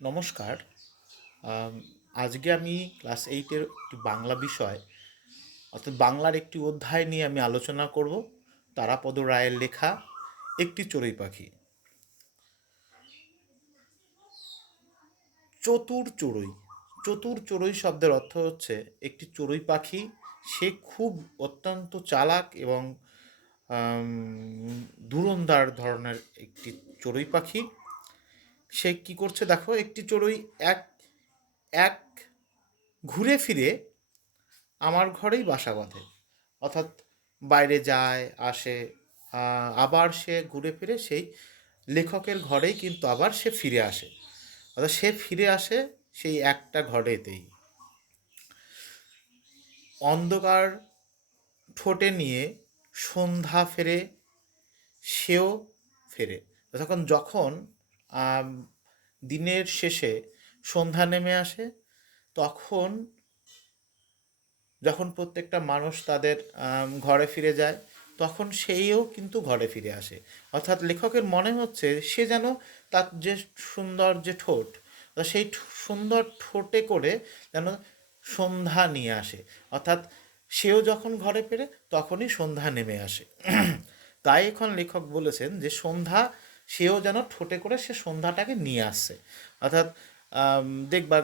নমস্কার। আম আজকে আমি ক্লাস 8 এর একটি বাংলা বিষয় অর্থাৎ বাংলার একটি অধ্যায় নিয়ে আমি আলোচনা করব। তারাপদ রায়ের লেখা একটি চড়ুই পাখি। চতুর চড়ুই। চতুর চড়ুই শব্দের অর্থ হচ্ছে একটি চড়ুই পাখি। সে খুব অত্যন্ত চালাক এবং আম ধুরন্ধর ধরনের একটি চড়ুই পাখি। সে কি করছে দেখো, একটি চড়ুই এক এক ঘুরে ফিরে আমার ঘরেই বাসা বাঁধে। অর্থাৎ বাইরে যায় আসে, আবার সে ঘুরে ফিরে সেই লেখকের ঘরেই কিন্তু আবার সে ফিরে আসে। অর্থাৎ সে ফিরে আসে সেই একটা ঘরেতেই। অন্ধকার ঠোঁটে নিয়ে সন্ধ্যা ফেরে, সেও ফেরে। যখন আম, দিনের শেষে সন্ধ্যা নেমে আসে, তখন যখন প্রত্যেকটা মানুষ তাদের ঘরে ফিরে যায়, তখন সেইও কিন্তু ঘরে ফিরে আসে। অর্থাৎ লেখকের মনে হচ্ছে সে যেন তার যে সুন্দর যে ঠোঁট, সেই সুন্দর ঠোঁটে করে যেন সন্ধ্যা নিয়ে আসে। অর্থাৎ সেও যখন ঘরে ফেরে তখনই সন্ধ্যা নেমে আসে। তাই এখন লেখক বলেছেন যে সন্ধ্যা, সেও যেন ঠোঁটে করে সে সন্ধ্যাটাকে নিয়ে আসছে। অর্থাৎ দেখবা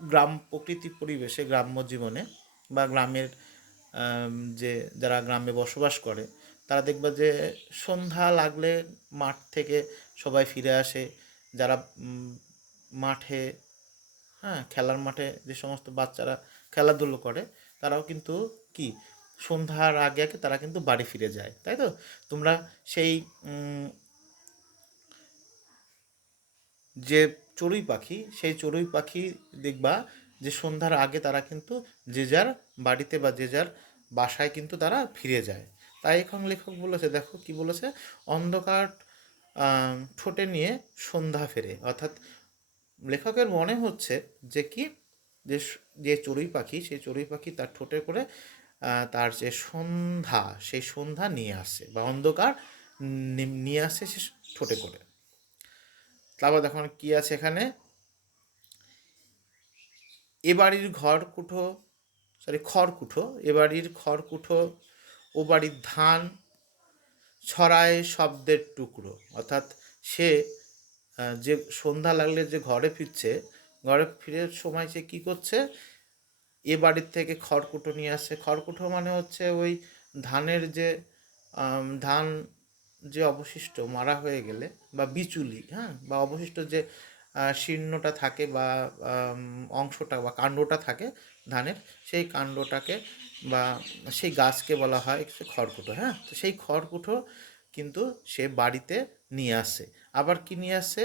গ্রাম প্রকৃতি পরিবেশে, গ্রাম্য জীবনে বা গ্রামের যে যারা গ্রামে বসবাস করে, তারা দেখবে যে সন্ধ্যা লাগলে মাঠ থেকে সবাই ফিরে আসে। যারা মাঠে, হ্যাঁ, খেলার মাঠে যে সমস্ত বাচ্চারা খেলাধুলো করে, তারাও কিন্তু কি সন্ধ্যার আগে আগে তারা কিন্তু বাড়ি ফিরে যায়, তাই তো? তোমরা সেই যে চড়ুই পাখি, সেই চড়ুই পাখি দেখবা যে সন্ধ্যার আগে তারা কিন্তু যে যার বাড়িতে বা যে যার বাসায় কিন্তু তারা ফিরে যায়। তাই এখন লেখক বলেছে, দেখো কি বলেছে, অন্ধকার ঠোঁটে নিয়ে সন্ধ্যা ফেরে। অর্থাৎ লেখকের মনে হচ্ছে যে কি, যে যে চড়ুই পাখি, সেই চড়ুই পাখি তার ঠোঁটে করে তার যে সন্ধ্যা, সেই সন্ধ্যা নিয়ে আসে বা অন্ধকার নিয়ে আসে সে ঠোঁটে করে। তারপর দেখো কি আছে এখানে, এ বাড়ির খড়কুঠো, এ বাড়ির খড়কুঠো, ও বাড়ির ধান ছড়ায় শব্দের টুকরো। অর্থাৎ সে যে সন্ধ্যা লাগলে যে ঘরে ফিরছে, ঘরে ফিরে সময় সে কী করছে, এ বাড়ির থেকে খড়কুটো নিয়ে আসছে। খড়কুটো মানে হচ্ছে ওই ধানের যে ধান যে অবশিষ্ট মারা হয়ে গেলে, বা বিচুলি, হ্যাঁ, বা অবশিষ্ট যে শীর্ণটা থাকে বা অংশটা বা কাণ্ডটা থাকে ধানের, সেই কাণ্ডটাকে বা সেই গাছকে বলা হয় সে খড়কুটো। হ্যাঁ, তো সেই খড়কুটো কিন্তু সে বাড়িতে নিয়ে আসে। আবার কি নিয়ে আসে,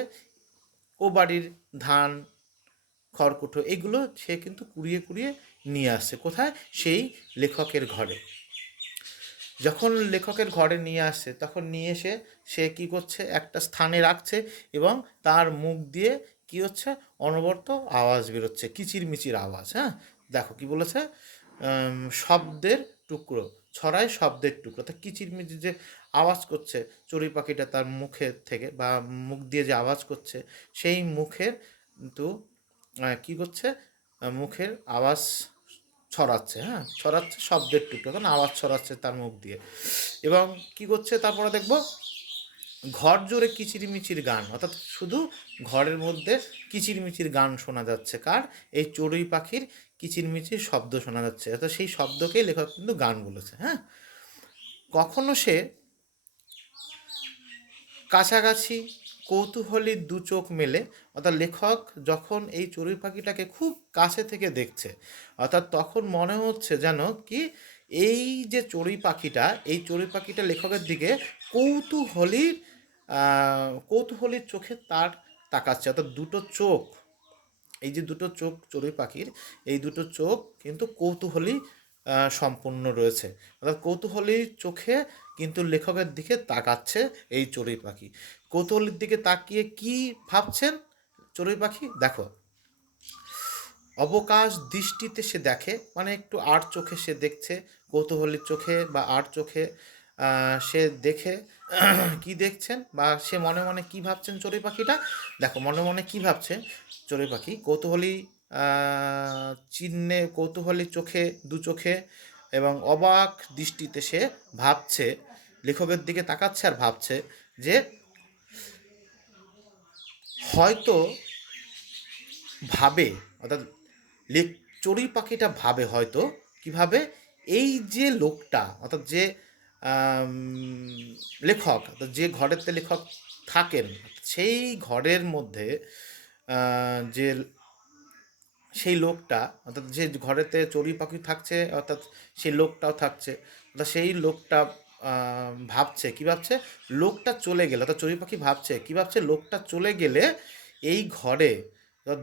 ও বাড়ির ধান, খড়কুটো, এগুলো সে কিন্তু কুড়িয়ে কুড়িয়ে নিয়ে আসছে কোথায়, সেই লেখকের ঘরে। যখন লেখকের ঘরে নিয়ে আসছে, তখন নিয়ে এসে সে কি করছে, একটা স্থানে রাখছে এবং তার মুখ দিয়ে কি হচ্ছে, অনবরত আওয়াজ বেরোচ্ছে, কিচিরমিচির আওয়াজ। হ্যাঁ, দেখো কি বলেছে, শব্দের টুকরো ছড়ায়, শব্দের টুকরো। তা কিচিরমিচির যে আওয়াজ করছে চড়ুই পাখিটা তার মুখের থেকে বা মুখ দিয়ে যে আওয়াজ করছে, সেই মুখের কিন্তু কী করছে, মুখের আওয়াজ ছড়াচ্ছে, হ্যাঁ, ছড়াচ্ছে শব্দের টুকরো, কারণ আওয়াজ ছড়াচ্ছে তার মুখ দিয়ে। এবং কি করছে তারপরে দেখব, ঘর জোরে কিচিরমিচির গান। অর্থাৎ শুধু ঘরের মধ্যে কিচিরমিচির গান শোনা যাচ্ছে। কার? এই চড়ুই পাখির কিচিরমিচির শব্দ শোনা যাচ্ছে। অর্থাৎ সেই শব্দকেই লেখক কিন্তু গান বলেছে। হ্যাঁ, কখনো সে কাছাকাছি কৌতূহলী দু চোখ মেলে। অর্থাৎ লেখক যখন এই চড়ুই পাখিটাকে খুব কাছে থেকে দেখছে, অর্থাৎ তখন মনে হচ্ছে যেন কি, এই যে চড়ুই পাখিটা, এই চড়ুই পাখিটা লেখকের দিকে কৌতূহলী কৌতূহলীর চোখে তার তাকাচ্ছে। অর্থাৎ দুটো চোখ, এই যে দুটো চোখ চড়ুই পাখির, এই দুটো চোখ কিন্তু কৌতূহলী সম্পূর্ণ রয়েছে। অর্থাৎ কৌতূহলী চোখে কিন্তু লেখকের দিকে তাকাচ্ছে এই চড়ুই পাখি। কৌতূহলীর দিকে তাকিয়ে কি ভাবছেন চড়ুই পাখি, দেখো, অবকাশ দৃষ্টিতে সে দেখে, মানে একটু আর চোখে সে দেখছে, কৌতূহলীর চোখে বা আর চোখে সে দেখে কি দেখছেন বা সে মনে মনে কি ভাবছেন চড়ুই পাখিটা? দেখো মনে মনে কি ভাবছে চড়ুই পাখি, কৌতূহলী চিহ্নে, কৌতূহলী চোখে, দু চোখে এবং অবাক দৃষ্টিতে সে ভাবছে, লেখকের দিকে তাকাচ্ছে আর ভাবছে যে হয়তো ভাবে, অর্থাৎ লেক চড়ুই পাখিটা ভাবে হয়তো কিভাবে, এই যে লোকটা অর্থাৎ যে আম, লেখক, অর্থাৎ যে ঘরেতে লেখক থাকেন, সেই ঘরের মধ্যে যে সেই লোকটা, অর্থাৎ যে ঘরেতে চড়ুই পাখি থাকছে, অর্থাৎ সেই লোকটাও থাকছে, অর্থাৎ সেই লোকটা ভাবছে কি ভাবছে, লোকটা চলে গেলে, অর্থাৎ চড়ুই পাখি ভাবছে কি ভাবছে, লোকটা চলে গেলে এই ঘরে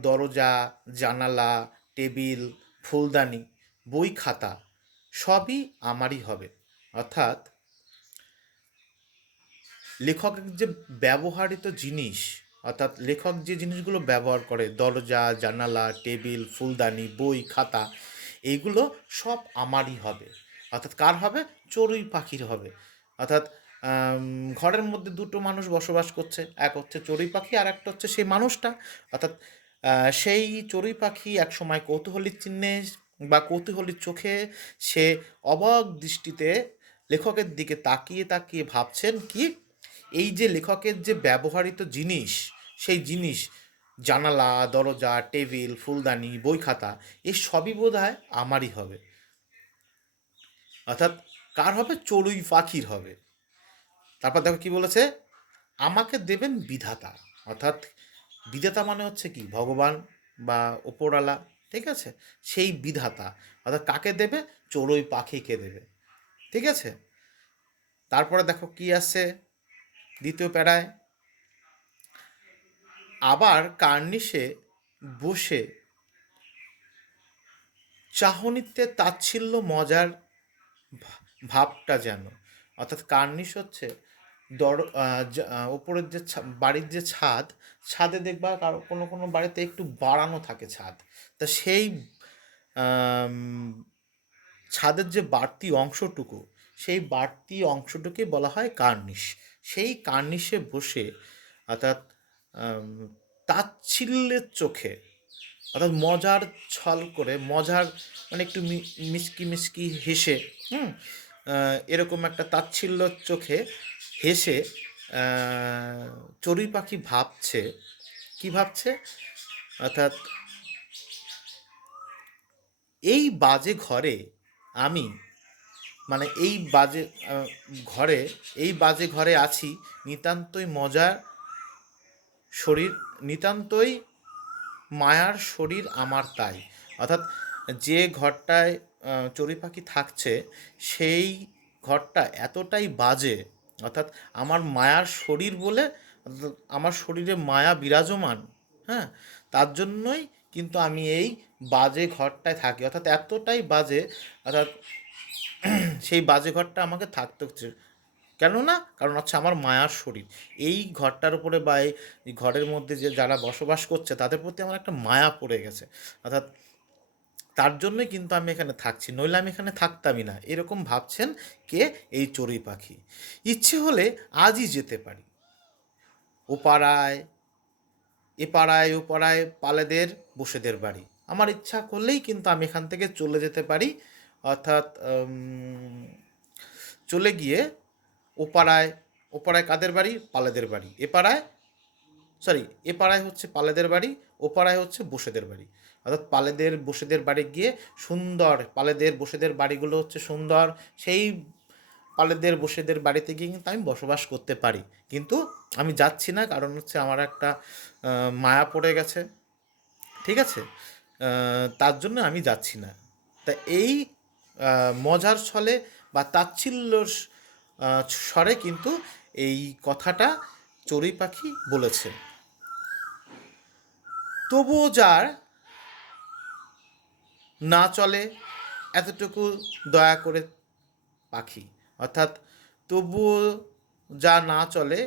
দরজা, জানালা, টেবিল, ফুলদানি, বই খাতা সবই আমারই হবে। অর্থাৎ লেখকের যে ব্যবহৃত জিনিস, অর্থাৎ লেখক যে জিনিসগুলো ব্যবহার করে, দরজা, জানালা, টেবিল, ফুলদানি, বই খাতা, এইগুলো সব আমারই হবে। অর্থাৎ কার হবে? চড়ুই পাখির হবে। অর্থাৎ ঘরের মধ্যে দুটো মানুষ বসবাস করছে, এক হচ্ছে চড়ুই পাখি আর একটা হচ্ছে সেই মানুষটা। অর্থাৎ সেই চড়ুই পাখি একসময় কৌতূহলীর চিহ্নে বা কৌতূহলীর চোখে সে অবাক দৃষ্টিতে লেখকের দিকে তাকিয়ে তাকিয়ে ভাবছেন কি, এই যে লেখকের যে ব্যবহৃত জিনিস, সেই জিনিস, জানালা, দরজা, টেবিল, ফুলদানি, বই খাতা, এই সবই বোধহয় আমারই হবে। অর্থাৎ কার হবে? চড়ুই পাখির হবে। তারপর দেখো কি বলেছে, আমাকে দেবেন বিধাতা। অর্থাৎ বিধাতা মানে হচ্ছে কি? ভগবান বা ওপরওয়ালা, ঠিক আছে? সেই বিধাতা অর্থাৎ কাকে দেবে? চড়ুই পাখিকে দেবে, ঠিক আছে? তারপরে দেখো কি আসছে দ্বিতীয় প্যারায়, আবার কার্নিশে বসে চাহনিতে তাচ্ছিল্য মজার ভাবটা যেন। অর্থাৎ কার্নিশ হচ্ছে ওপরের যে বাড়ির যে ছাদ, ছাদে দেখবা কারো কোনো কোনো বাড়িতে একটু বাড়ানো থাকে ছাদ, তা সেই আম, ছাদের যে বাড়তি অংশটুকু, সেই বাড়তি অংশটুকে বলা হয় কার্নিশ। সেই কার্নিশে বসে, অর্থাৎ আম, তাচ্ছিল্যের চোখে, অর্থাৎ মজার ছল করে, মজার মানে একটু মিষ্কি মিষ্কি হেসে, হুম, এরকম একটা তাচ্ছিল্য চোখে হেসে চড়ুই পাখি ভাবছে কি ভাবছে, অর্থাৎ এই বাজে ঘরে আমি, মানে এই বাজে ঘরে, এই বাজে ঘরে আছি নিতান্তই মজার শরীর, নিতান্তই মায়ার শরীর আমার তাই। অর্থাৎ যে ঘরটায় চড়ুই পাখি থাকছে, সেই ঘরটা এতটাই বাজে, অর্থাৎ আমার মায়ার শরীর বলে, অর্থাৎ আমার শরীরে মায়া বিরাজমান, হ্যাঁ, তার জন্যই কিন্তু আমি এই বাজে ঘরটায় থাকি। অর্থাৎ এতটাই বাজে, অর্থাৎ সেই বাজে ঘরটা আমাকে থাকতে হচ্ছে, কেননা কারণ হচ্ছে আমার মায়ার শরীর। এই ঘরটার উপরে বা এই ঘরের মধ্যে যে যারা বসবাস করছে তাদের প্রতি আমার একটা মায়া পড়ে গেছে। অর্থাৎ তার জন্যই কিন্তু আমি এখানে থাকছি, নইলে আমি এখানে থাকতামই না, এরকম ভাবছেন কে? এই চড়ুই পাখি। ইচ্ছে হলে আজই যেতে পারি ও পাড়ায়, এ পাড়ায় ও পাড়ায় পালেদের বসেদের বাড়ি। আমার ইচ্ছা করলেই কিন্তু আমি এখান থেকে চলে যেতে পারি। অর্থাৎ চলে গিয়ে ওপাড়ায়, ওপাড়ায় কাদের বাড়ি? পালেদের বাড়ি। এ পাড়ায়, সরি, এ পাড়ায় হচ্ছে পালেদের বাড়ি, ও পাড়ায় হচ্ছে বসেদের বাড়ি। অর্থাৎ পালেদের বসেদের বাড়ি গিয়ে সুন্দর, পালেদের বসেদের বাড়িগুলো হচ্ছে সুন্দর, সেই পালেদের বসেদের বাড়িতে গিয়ে কিন্তু আমি বসবাস করতে পারি। কিন্তু আমি যাচ্ছি না, কারণ হচ্ছে আমার একটা মায়া পড়ে গেছে, ঠিক আছে? তার জন্য আমি যাচ্ছি না। তা এই মজার ছলে বা তাচ্ছিল্যর স্বরে কিন্তু এই কথাটা চড়ুই পাখি বলেছে। তবুও যার না চলে এতটুকু দয়া করে পাখি, অর্থাৎ তবুও যা না চলে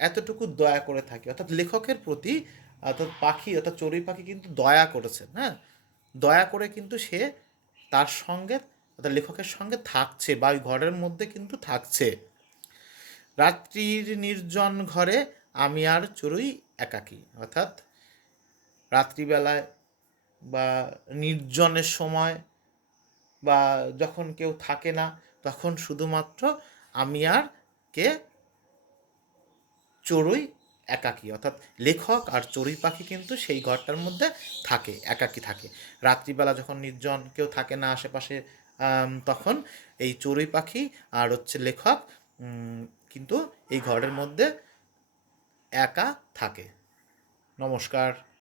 এতটুকু দয়া করে থাকে, অর্থাৎ লেখকের প্রতি, অর্থাৎ পাখি, অর্থাৎ চড়ুই পাখি কিন্তু দয়া করেছেন, হ্যাঁ, দয়া করে কিন্তু সে তার সঙ্গে, অর্থাৎ লেখকের সঙ্গে থাকছে বা ওই ঘরের মধ্যে কিন্তু থাকছে। রাত্রির নির্জন ঘরে আমি আর চড়ুই একাকী, অর্থাৎ রাত্রিবেলায় বা নির্জনের সময় বা যখন কেউ থাকে না, তখন শুধুমাত্র আমি আর কে চড়ুই একাকী, অর্থাৎ লেখক আর চড়ুই পাখি কিন্তু সেই ঘরটার মধ্যে থাকে, একাকী থাকে। রাত্রিবেলা যখন নির্জন কেউ থাকে না আশেপাশে, তখন এই চড়ুই পাখি আর হচ্ছে লেখক কিন্তু এই ঘরের মধ্যে একা থাকে। নমস্কার।